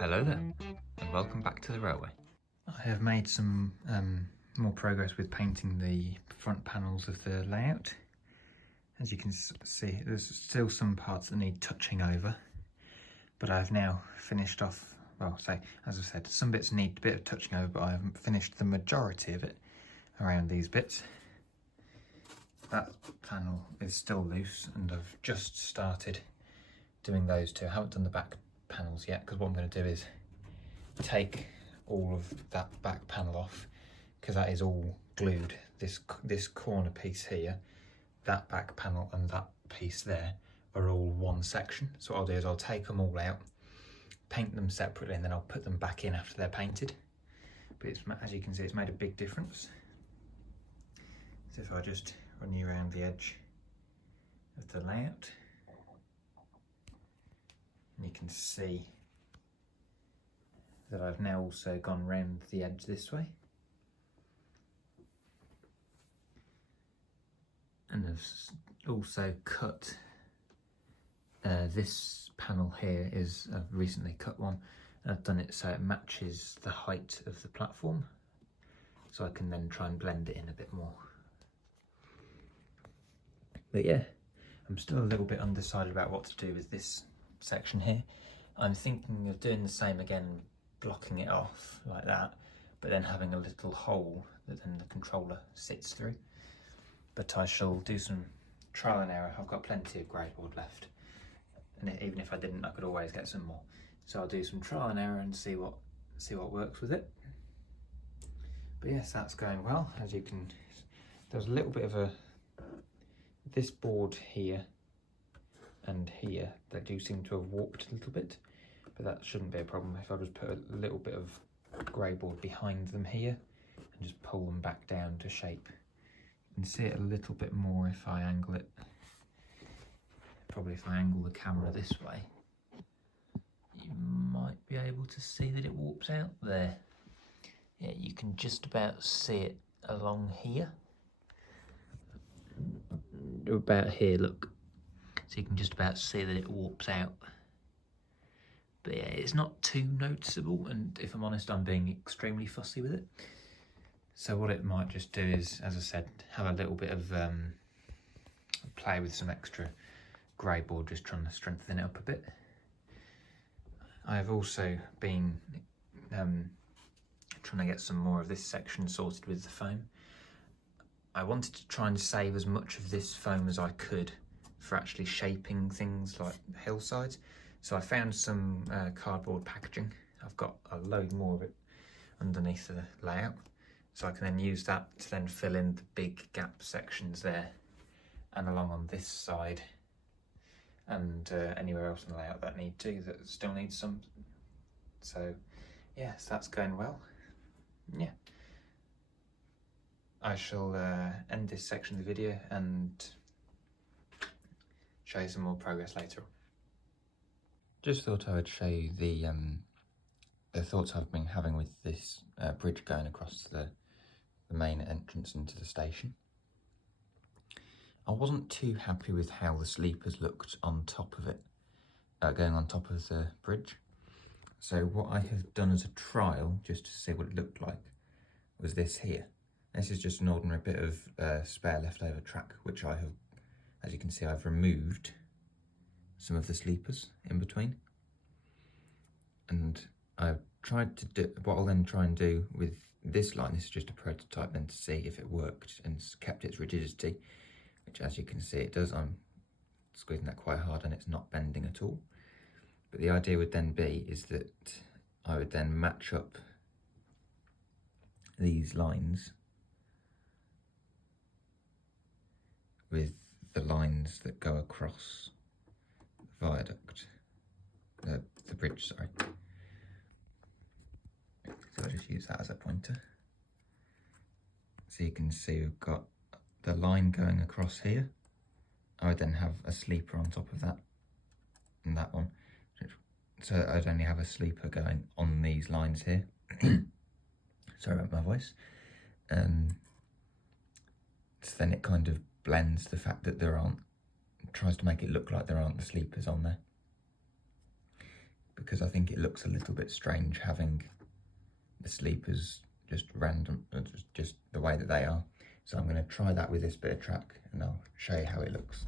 Hello there, and welcome back to the railway. I have made some more progress with painting the front panels of the layout. As you can see, there's still some parts that need touching over, but I've now finished off, well, as I said, some bits need a bit of touching over, but I haven't finished the majority of it around these bits. That panel is still loose, and I've just started doing those two. I haven't done the back panels yet, because what I'm going to do is take all of that back panel off, because that is all glued. This corner piece here, that back panel and that piece there are all one section. So what I'll do is I'll take them all out, paint them separately, and then I'll put them back in after they're painted. But as you can see, it's made a big difference. So if I just run you around the edge of the layout, and you can see that I've now also gone round the edge this way, and I've also cut this panel here is I've recently cut one, and I've done it so it matches the height of the platform, so I can then try and blend it in a bit more. But yeah, I'm still a little bit undecided about what to do with this section here. I'm thinking of doing the same again, blocking it off like that, but then having a little hole that then the controller sits through. But I shall do some trial and error. I've got plenty of grey board left, and even if I didn't, I could always get some more. So I'll do some trial and error and see what works with it. But yes, that's going well. As you can, there's a little bit of this board here and here, they do seem to have warped a little bit, but that shouldn't be a problem if I just put a little bit of grey board behind them here and just pull them back down to shape. You can see it a little bit more if I angle it. Probably if I angle the camera this way, you might be able to see that it warps out there. Yeah, you can just about see it along here. About here, look. So you can just about see that it warps out. But yeah, it's not too noticeable, and if I'm honest, I'm being extremely fussy with it. So what it might just do is, as I said, have a little bit of play with some extra grey board, just trying to strengthen it up a bit. I've also been trying to get some more of this section sorted with the foam. I wanted to try and save as much of this foam as I could for actually shaping things like hillsides. So I found some cardboard packaging. I've got a load more of it underneath the layout, so I can then use that to then fill in the big gap sections there and along on this side, and anywhere else in the layout that still needs some. So yes, that's going well. Yeah, I shall end this section of the video and show you some more progress later on. Just thought I would show you the thoughts I've been having with this bridge going across the main entrance into the station. I wasn't too happy with how the sleepers looked on top of it, going on top of the bridge. So what I have done as a trial, just to see what it looked like, was this here. This is just an ordinary bit of spare leftover track, which I have, as you can see, I've removed some of the sleepers in between. And I've tried to do, what I'll then try and do with this line, this is just a prototype then to see if it worked and kept its rigidity, which as you can see it does. I'm squeezing that quite hard and it's not bending at all. But the idea would then be is that I would then match up these lines with the lines that go across the viaduct, the bridge, sorry. So I'll just use that as a pointer. So you can see we've got the line going across here. I would then have a sleeper on top of that, and that one. So I'd only have a sleeper going on these lines here. Sorry about my voice. So then it kind of blends the fact that tries to make it look like there aren't the sleepers on there. because I think it looks a little bit strange having the sleepers just random, just the way that they are. So I'm going to try that with this bit of track and I'll show you how it looks.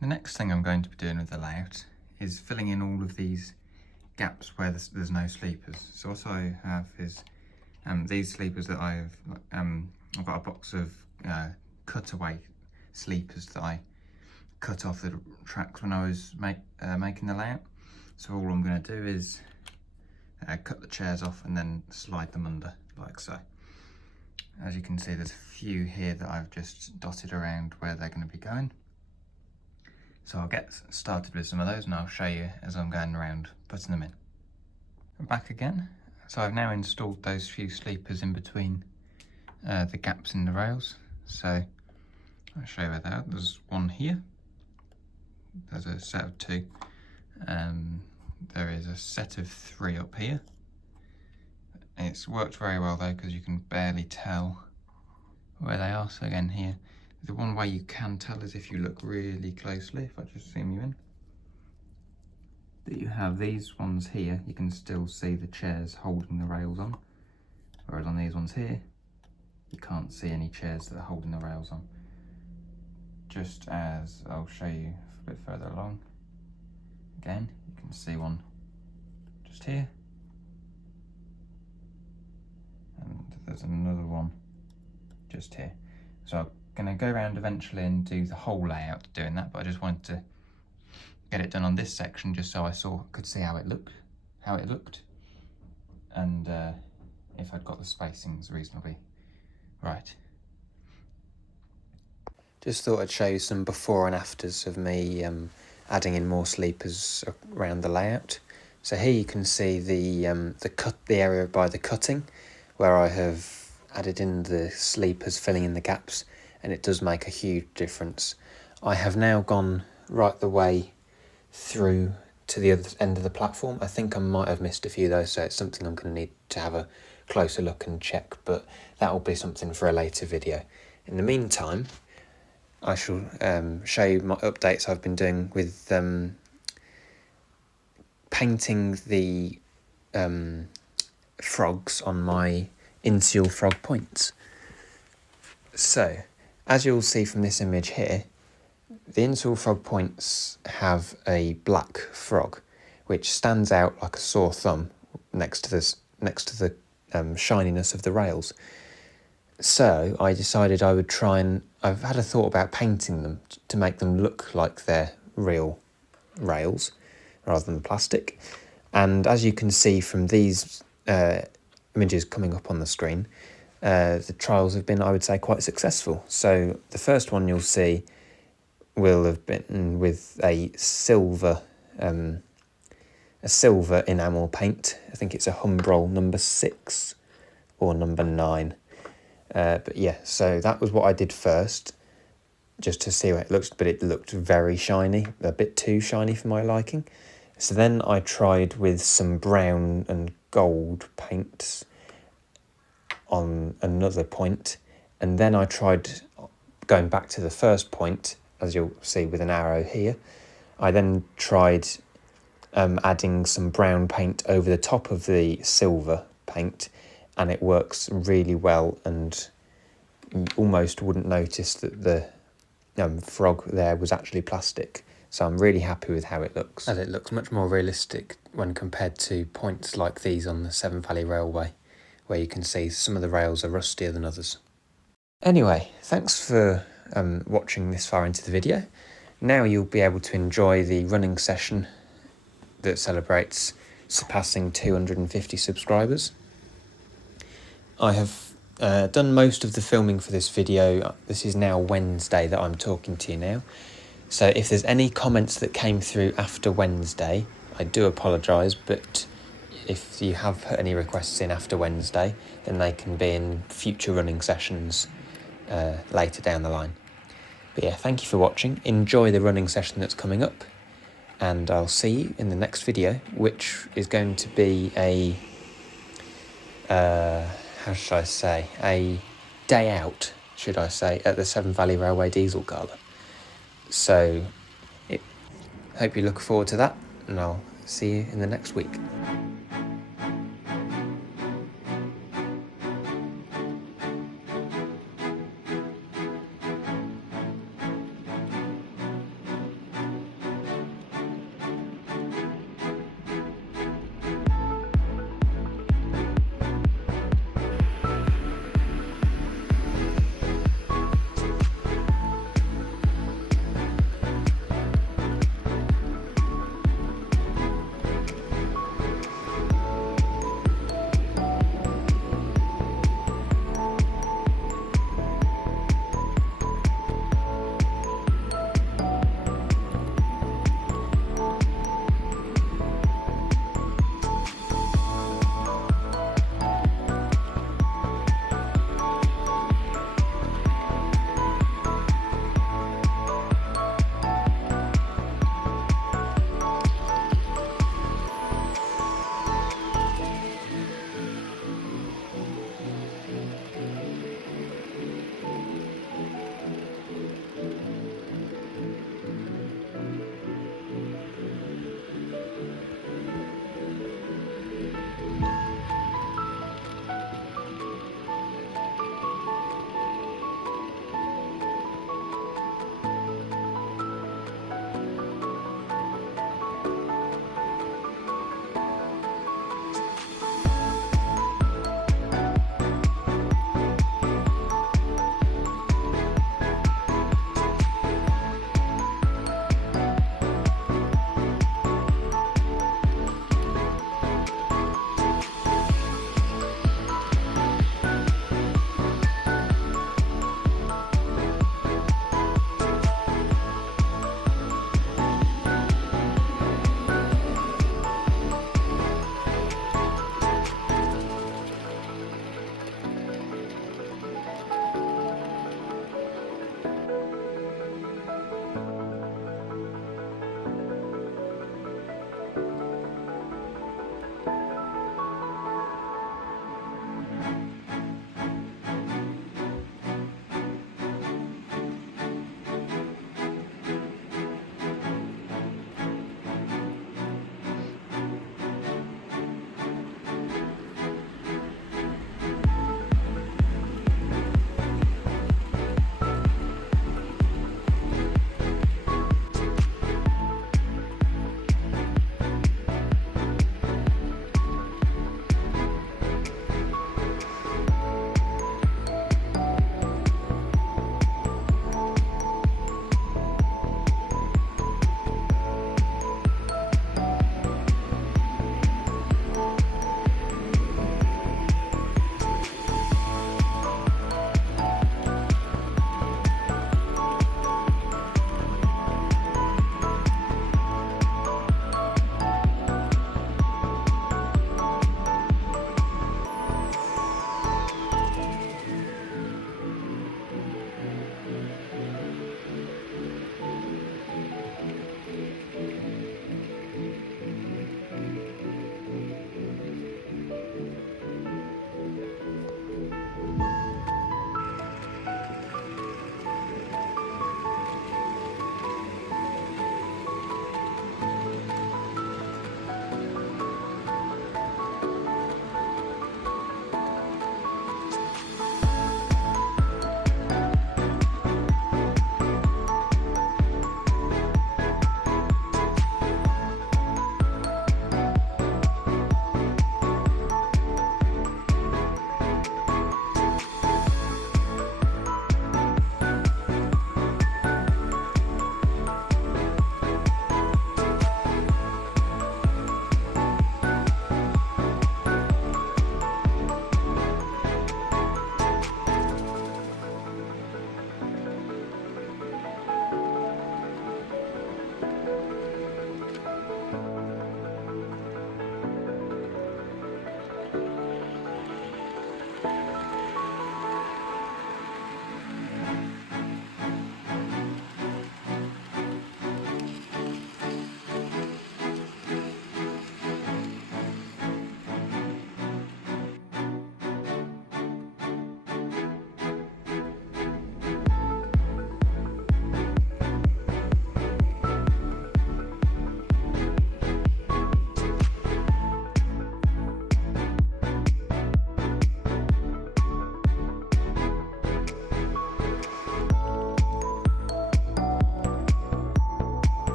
The next thing I'm going to be doing with the layout is filling in all of these gaps where there's no sleepers. So what I have is these sleepers that I've got a box of cutaway sleepers that I cut off the tracks when I was making the layout. So all I'm going to do is cut the chairs off and then slide them under like so. As you can see, there's a few here that I've just dotted around where they're going to be going. So I'll get started with some of those and I'll show you as I'm going around putting them in. Back again. So I've now installed those few sleepers in between the gaps in the rails. So I'll show you where they are. There's one here. There's a set of two. There is a set of three up here. It's worked very well though, because you can barely tell where they are. So again here, the one way you can tell is if you look really closely. If I just zoom you in, that you have these ones here, you can still see the chairs holding the rails on, whereas on these ones here you can't see any chairs that are holding the rails on. Just as I'll show you a bit further along, again you can see one just here, and there's another one just here. So I'm going to go around eventually and do the whole layout doing that, but I just wanted to get it done on this section just so I could see how it looked, and if I'd got the spacings reasonably right. Just thought I'd show you some before and afters of me adding in more sleepers around the layout. So here you can see the area by the cutting where I have added in the sleepers, filling in the gaps, and it does make a huge difference. I have now gone right the way through to the other end of the platform. I think I might have missed a few though, so it's something I'm going to need to have a closer look and check, but that will be something for a later video. In the meantime, I shall show you my updates I've been doing with painting the frogs on my inseal frog points. So, as you'll see from this image here, the inseal frog points have a black frog, which stands out like a sore thumb next to the shininess of the rails. So I decided I would try and, I've had a thought about painting them to make them look like they're real rails rather than plastic. And as you can see from these images coming up on the screen, the trials have been, I would say, quite successful. So the first one you'll see will have been with a silver enamel paint. I think it's a Humbrol number 6 or number 9. But yeah, so that was what I did first, just to see how it looks, but it looked very shiny, a bit too shiny for my liking. So then I tried with some brown and gold paints on another point, and then I tried going back to the first point, as you'll see with an arrow here. I then tried adding some brown paint over the top of the silver paint, and it works really well, and you almost wouldn't notice that the frog there was actually plastic. So I'm really happy with how it looks. And it looks much more realistic when compared to points like these on the Severn Valley Railway, where you can see some of the rails are rustier than others. Anyway, thanks for watching this far into the video. Now you'll be able to enjoy the running session that celebrates surpassing 250 subscribers. I have done most of the filming for this video. This is now Wednesday that I'm talking to you now. So if there's any comments that came through after Wednesday, I do apologise, but if you have put any requests in after Wednesday, then they can be in future running sessions later down the line. But yeah, thank you for watching. Enjoy the running session that's coming up, and I'll see you in the next video, which is going to be a how should I say, a day out, should I say, at the Severn Valley Railway Diesel Gala. So, hope you look forward to that. and I'll see you in the next week.